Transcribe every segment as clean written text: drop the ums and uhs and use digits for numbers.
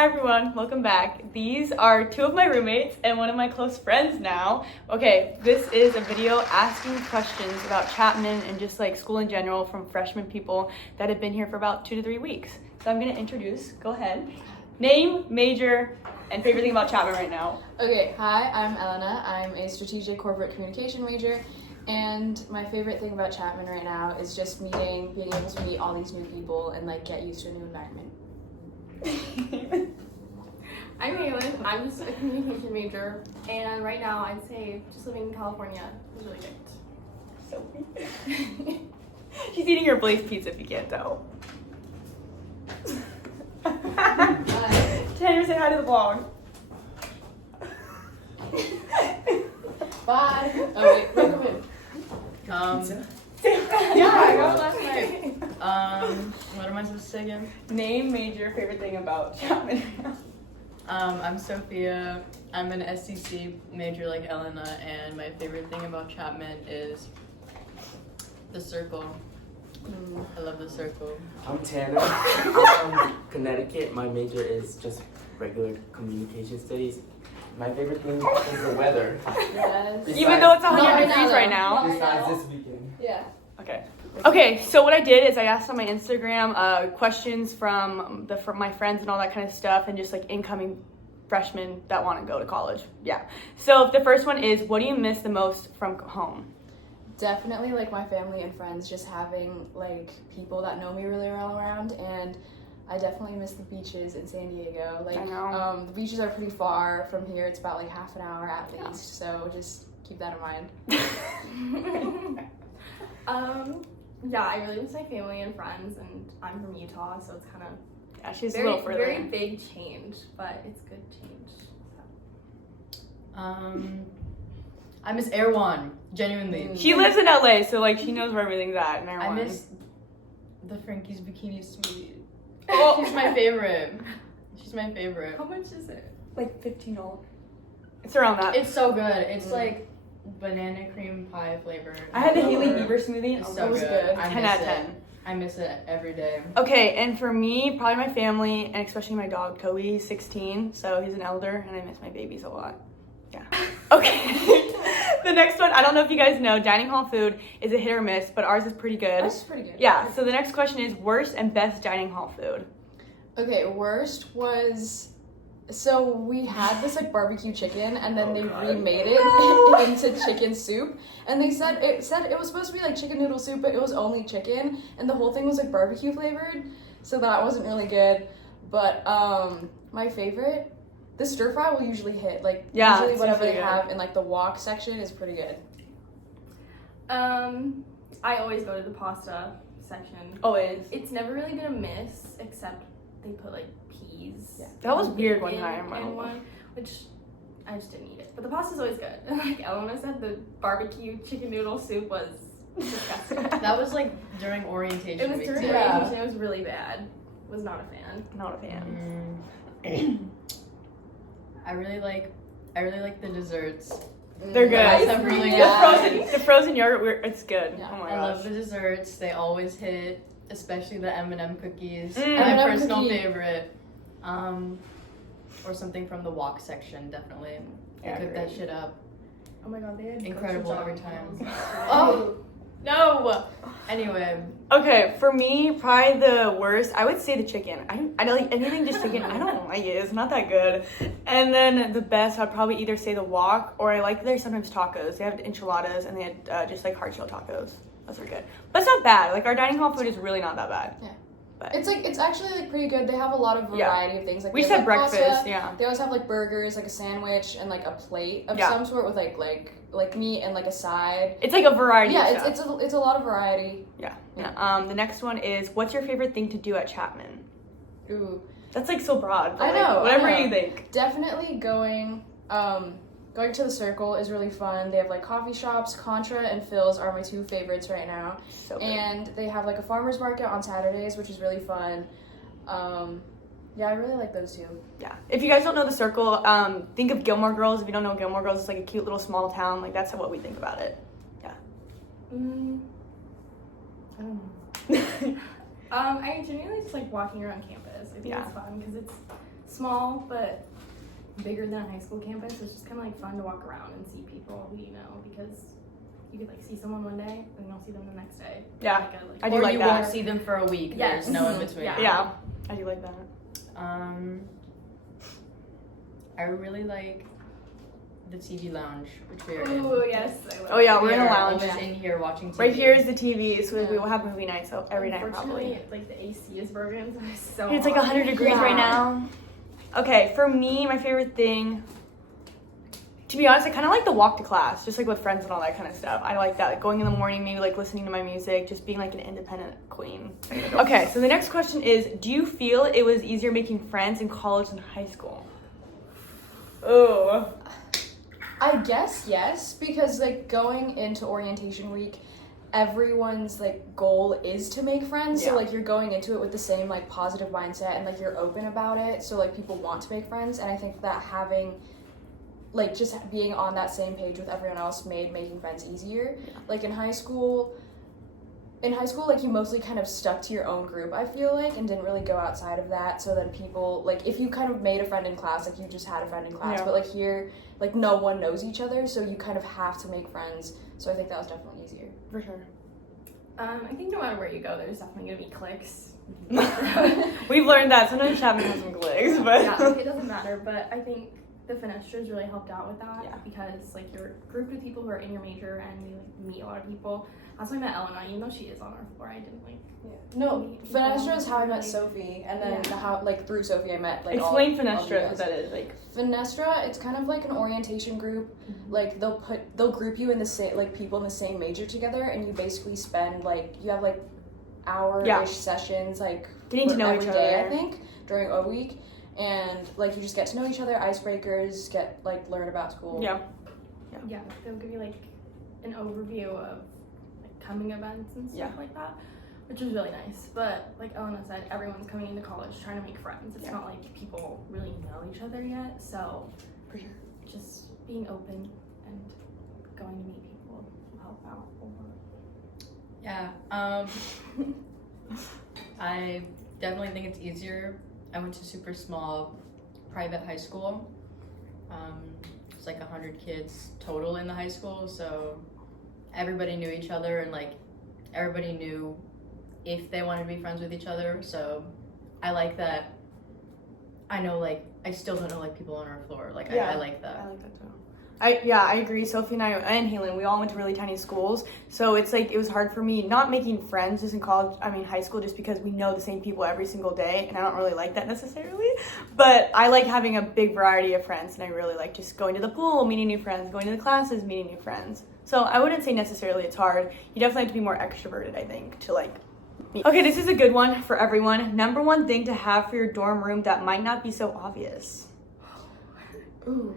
Hi everyone, welcome back. These are two of my roommates and one of my close friends now. Okay, this is a video asking questions about Chapman and just like school in general from freshman people that have been here for about 2 to 3 weeks. So I'm gonna introduce, go ahead. Name, major, and favorite thing about Chapman right now. Okay, hi, I'm Elena. I'm a strategic corporate communication major, and my favorite thing about Chapman right now is just being able to meet all these new people and like get used to a new environment. I'm Aylin. I'm just a communication major, and right now I'd say just living in California is really good. So she's eating her Blaze pizza if you can't tell. Tanner, say hi to the vlog. Bye. Oh wait, come in. Yeah, I got last night. What am I supposed to say again? Name, major, favorite thing about Chapman. I'm Sophia. I'm an SCC major like Elena, and my favorite thing about Chapman is the circle. I love the circle. I'm Tanner. I'm from Connecticut. My major is just regular communication studies. My favorite thing is the weather. Yes. Even though it's 100 Not right degrees now, right though. now. Not Besides this weekend. Yeah. Okay, so what I did is I asked on my Instagram questions from my friends and all that kind of stuff, and just like incoming freshmen that want to go to college. Yeah. So the first one is, what do you miss the most from home? Definitely like my family and friends, just having like people that know me really well around, and I definitely miss the beaches in San Diego. Like I know. The beaches are pretty far from here. It's about like half an hour at least, so just keep that in mind. Yeah, I really miss my family and friends, and I'm from Utah, so it's kind of Yeah, she's a little further. very big change, but it's good change. I miss Erewhon, genuinely. She lives in LA, so like she knows where everything's at. And I miss the Frankie's bikini smoothie. Oh. She's my favorite. She's my favorite. How much is it? like $15. It's around that. It's so good. It's like banana cream pie flavor. I had the Haley Bieber smoothie. It's And so It was good. good. I 10 miss out of it. 10. I miss it every day. Okay, and for me, probably my family, and especially my dog, Kobe. He's 16, so he's an elder, and I miss my babies a lot. Yeah. Okay. The next one, I don't know if you guys know, dining hall food is a hit or miss, but ours is pretty good. That's pretty good. Yeah, so the next question is worst and best dining hall food. Okay, worst was, so we had this like barbecue chicken, and then they remade it into chicken soup, and they said it was supposed to be like chicken noodle soup, but it was only chicken, and the whole thing was like barbecue flavored, so that wasn't really good. But my favorite, the stir fry will usually hit, like Yeah, usually it's whatever usually they good. have in like the wok section is pretty good. I always go to the pasta section. Always. It's never really been a miss, except they put like peas. Yeah. That was weird one in time. one, which I just didn't eat it. But the pasta's always good. Like Elena said, the barbecue chicken noodle soup was disgusting. That was like during orientation It was week during too. orientation. It was really bad. Was not a fan. Not a fan. I really like the desserts. They're good. Guys have really The frozen yogurt, it's good. Yeah. Oh my I gosh. love the desserts. They always hit, especially the M&M cookies. Mm. My M&M personal cookie. favorite. Or something from the wok section, definitely. They Yeah, cook that agreed. shit up. Oh my god, they had Incredible gochujang every time. rolls. Oh no! Anyway, Okay, for me, probably the worst, I would say the chicken. I don't like anything just chicken. I don't like it. It's not that good. And then the best, I'd probably either say the wok, or I like their sometimes tacos. They have enchiladas, and they had just like hard shell tacos. Those are good. But it's not bad. Like our dining hall food is really not that bad. Yeah. But It's actually like pretty good. They have a lot of Yeah. variety of things. Like we they just have, had like, breakfast. pasta. Yeah. They always have like burgers, like a sandwich, and like a plate of Yeah. some sort with like meat and like a side. It's like a variety. Yeah, of it's stuff. it's a lot of variety. Yeah. Yeah. The next one is, what's your favorite thing to do at Chapman? Ooh, That's like so broad. But I like, know, whatever I know. you think. definitely going to the Circle is really fun. They have like coffee shops. Contra and Phil's are my two favorites right now, So good. and they have like a farmers market on Saturdays, which is really fun. Yeah, I really like those two. Yeah. If you guys don't know the Circle, think of Gilmore Girls. If you don't know Gilmore Girls, it's like a cute little small town. Like that's what we think about it. I don't know. I genuinely just like walking around campus. I think Yeah. it's fun because it's small, but bigger than a high school campus. It's just kind of like fun to walk around and see people who you know, because you could like see someone one day and you don't see them the next day. Yeah, like I do or like you that. won't see them for a week. Yes. There's no in between. Yeah. Yeah, I do like that. I really like the TV lounge, which we are in. Oh yes. I love Oh yeah, it. we're in the We are lounge. always in here watching TV. Right here is the TV, so we Yeah. will have movie nights every night Unfortunately, probably. like the AC is broken, so it's so It's like hot. 100 degrees Yeah. right now. Okay, for me, my favorite thing, to be honest, I kind of like the walk to class, just like with friends and all that kind of stuff. I like that, like going in the morning, maybe like listening to my music, just being like an independent queen. Okay, so the next question is, do you feel it was easier making friends in college than high school? Oh. I guess yes, because like going into orientation week, everyone's like goal is to make friends. Yeah. So like you're going into it with the same like positive mindset and like you're open about it. So like people want to make friends, and I think that having like just being on that same page with everyone else made making friends easier. Like in high school, like you mostly kind of stuck to your own group, I feel like, and didn't really go outside of that. So then people, like, if you kind of made a friend in class, like, you just had a friend in class. Yeah. But, like, here, like, no one knows each other, so you kind of have to make friends. So I think that was definitely easier. For sure. I think no matter where you go, there's definitely gonna be cliques. We've learned that. Sometimes Chapman has some cliques, but... Yeah, like, it doesn't matter, but I think the Finestras really helped out with that. Yeah. Because like you're grouped with people who are in your major, and you like, meet a lot of people. That's why I met Elena, even though she is on our floor. I didn't like. No, meet people. Fenestra is how I met Sophie, and then Yeah. how, like, through Sophie I met, like, Explain all Fenestra, you what guys. that is. Like, Fenestra, it's kind of like an orientation group. Like they'll group you in the same, like, people in the same major together, and you basically spend like, you have like hour-ish Yeah. sessions, like, getting to for know every each day, other. I think, during a week, and like you just get to know each other, icebreakers, learn about school. Yeah. Yeah, they'll give you like an overview of like coming events and stuff Yeah. like that, which is really nice. But like Elena said, everyone's coming into college trying to make friends. It's Yeah. not like people really know each other yet, so For sure. just being open and going to meet people will help out a lot. Yeah. I definitely think it's easier. I went to super small private high school. It's like 100 kids total in the high school, so everybody knew each other, and like everybody knew if they wanted to be friends with each other. So I like that. I know, like, I still don't know like people on our floor. Like, Yeah. I like that. I like that too. I agree. Sophie and I and Halen, we all went to really tiny schools, so it's like it was hard for me not making friends just in high school, just because we know the same people every single day, and I don't really like that necessarily. But I like having a big variety of friends, and I really like just going to the pool, meeting new friends, going to the classes, meeting new friends. So I wouldn't say necessarily it's hard. You definitely have to be more extroverted, I think, to like meet. Okay, this is a good one for everyone. Number one thing to have for your dorm room that might not be so obvious. Ooh.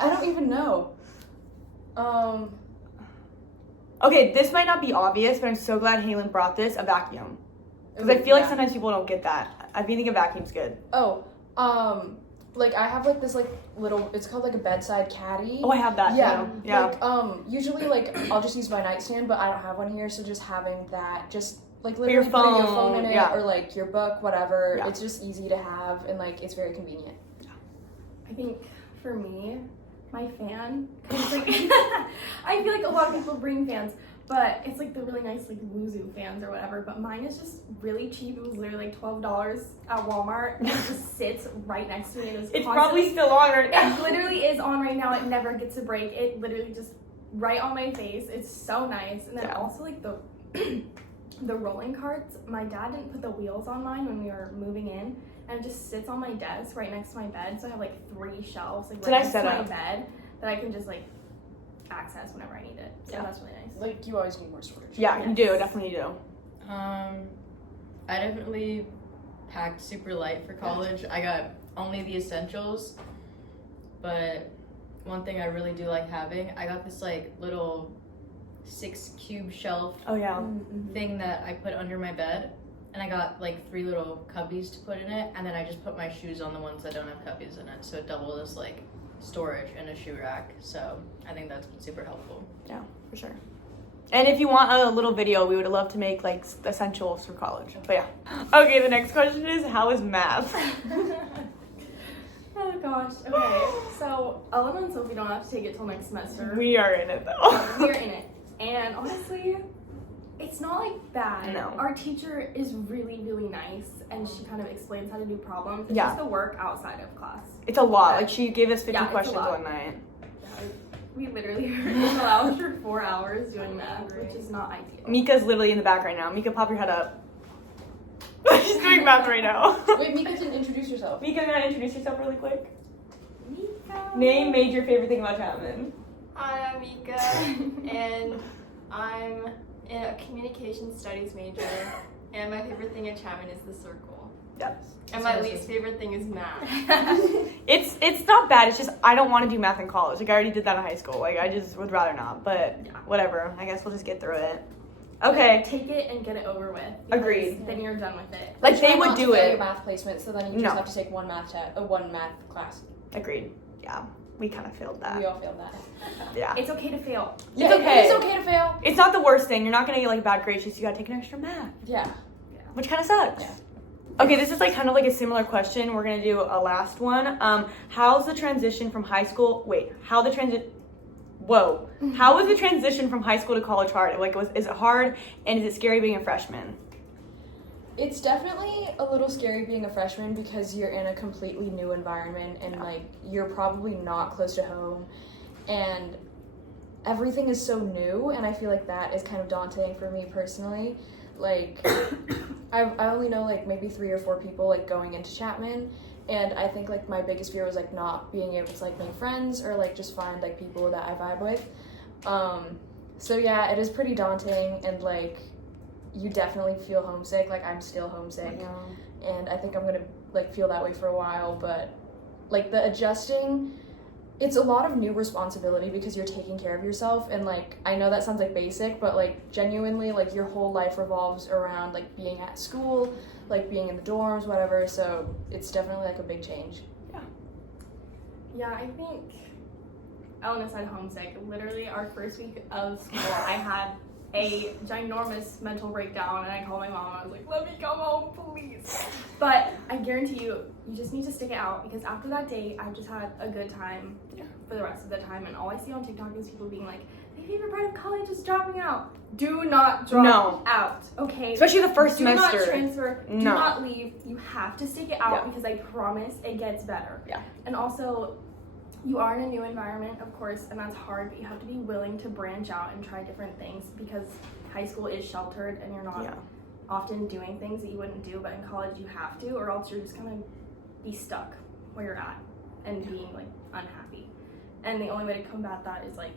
I don't even know. Okay, this might not be obvious, but I'm so glad Halen brought this, a vacuum. Because I feel like sometimes people don't get that. I think a vacuum's good. Like I have like this like little, it's called like a bedside caddy. Oh, I have that Yeah. too. Yeah. Like usually like I'll just use my nightstand, but I don't have one here, so just having that, just like For your literally putting your phone, phone in it, yeah. or like your book, whatever. Yeah. It's just easy to have, and like it's very convenient. I think for me, my fan, 'cause, like, I feel like a lot of people bring fans, but it's like the really nice like Wuzu fans or whatever, but mine is just really cheap. It was literally like $12 at Walmart, and it just sits right next to me. And It's constantly- probably still on right now. It literally is on right now. It never gets a break. It literally just right on my face. It's so nice. And then Yeah. also like the the rolling carts. My dad didn't put the wheels on mine when we were moving in, and it just sits on my desk right next to my bed. So I have like 3 shelves like It's a right nice next to my setup. bed that I can just like access whenever I need it. So Yeah. that's really nice. Like you always need more storage. Yeah, you do. Definitely do. I definitely packed super light for college. I got only the essentials, but one thing I really do like having, I got this like little 6-cube shelf Oh, yeah. thing that I put under my bed, and I got like 3 little cubbies to put in it, and then I just put my shoes on the ones that don't have cubbies in it, so it doubles as like storage in a shoe rack. So I think that's been super helpful. Yeah, for sure. And if you want a little video, we would love to make like essentials for college. But yeah. Okay, the next question is, how is math? Oh gosh. Okay. So Ellen and Sophie don't have to take it till next semester. We are in it though. We're in it. And honestly, it's not like bad. No. Our teacher is really, really nice, and she kind of explains how to do problems. It's Yeah. just the work outside of class. It's a lot. Like she gave us 50 Yeah, it's a questions lot. one night. Yeah, we literally were in the lounge for 4 hours doing math, which is not ideal. Mika's literally in the back right now. Mika, pop your head up. She's doing math right now. Wait, Mika didn't introduce yourself. Mika, you wanna introduce yourself really quick? Mika. Name, major, favorite thing about Chapman. Hi, I'm Mika, and I'm in a communication studies major, and my favorite thing at Chapman is the circle. Yes. And my least favorite thing is math. It's not bad. It's just I don't want to do math in college. Like I already did that in high school. Like I just would rather not. But whatever. I guess we'll just get through it. Okay. Take it and get it over with. Agreed. Then you're done with it. Like they Try would not to do fail it. your math placement, so then you just No. have to take one math class. Agreed. Yeah. We kind of failed We that. all failed that. Yeah. It's okay to fail. It's okay. It's okay to fail. It's not the worst thing. You're not gonna get like bad grades. Just you gotta take an extra math, Yeah. which kind of sucks. Yeah. Okay, this is like kind of like a similar question. We're gonna do a last one. How's the transition from high school? Wait, how was the transition from high school to college hard? Like, is it hard, and is it scary being a freshman? It's definitely a little scary being a freshman because you're in a completely new environment and like you're probably not close to home and everything is so new, and I feel like that is kind of daunting for me personally. Like I only know like maybe 3 or 4 people like going into Chapman, and I think like my biggest fear was like not being able to like make friends or like just find like people that I vibe with. So yeah, it is pretty daunting, and like you definitely feel homesick. Like I'm still homesick, and I think I'm gonna like feel that way for a while. But like the adjusting, it's a lot of new responsibility because you're taking care of yourself, and like I know that sounds like basic, but like genuinely like your whole life revolves around like being at school, like being in the dorms, whatever. So it's definitely like a big change. Yeah, I think Ellen said homesick. Literally, our first week of school, I had a ginormous mental breakdown, and I called my mom. I was like, "Let me come home, please." But I guarantee you, you just need to stick it out, because after that day, I just had a good time for the rest of the time. And all I see on TikTok is people being like, "My favorite part of college is dropping out." Do not drop out, okay? Especially the first semester. Do not transfer. Do No. not leave. You have to stick it out, Yeah. because I promise it gets better. Yeah. And also, you are in a new environment, of course, and that's hard, but you have to be willing to branch out and try different things, because high school is sheltered and you're not often doing things that you wouldn't do, but in college you have to, or else you're just gonna be stuck where you're at and being like unhappy. And the only way to combat that is like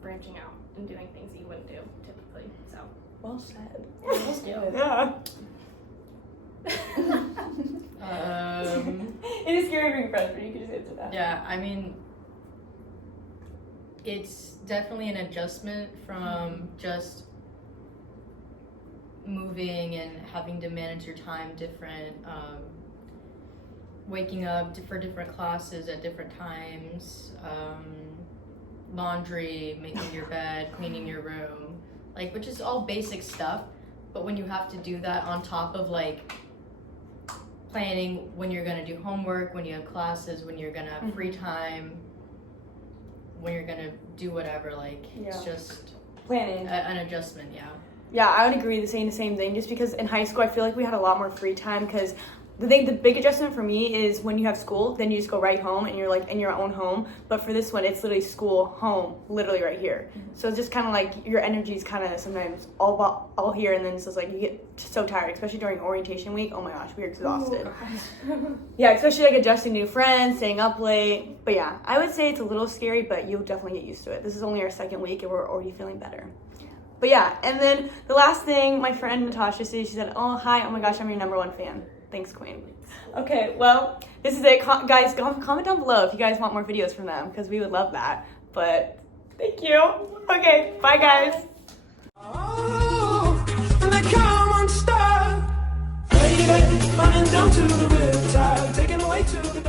branching out and doing things that you wouldn't do typically. So Well said. Let's do it. Yeah. It is scary being a freshman. You can just answer that. Yeah, I mean, it's definitely an adjustment from just moving and having to manage your time different, waking up for different classes at different times, laundry, making your bed, cleaning your room, like, which is all basic stuff. But when you have to do that on top of like planning when you're gonna do homework, when you have classes, when you're gonna have free time, when you're gonna do whatever, like it's just Planning. an adjustment. Yeah, I would agree saying the same thing, just because in high school I feel like we had a lot more free time, because the big adjustment for me is when you have school, then you just go right home and you're like in your own home. But for this one, it's literally school, home, literally right here. So it's just kind of like your energy is kind of sometimes all here, and then it's just like you get so tired, especially during orientation week. Oh my gosh, we're exhausted. Yeah, especially like adjusting new friends, staying up late. But yeah, I would say it's a little scary, but you'll definitely get used to it. This is only our second week and we're already feeling better. But yeah, and then the last thing my friend Natasha said, she said, "Oh, hi, oh my gosh, I'm your #1 fan." Thanks, Queen. Okay, well, this is it. Guys, comment down below if you guys want more videos from them, because we would love that. But thank you. Okay, bye, guys. Oh, and they come unstuck. Baby, running down to the riptide, taking away to the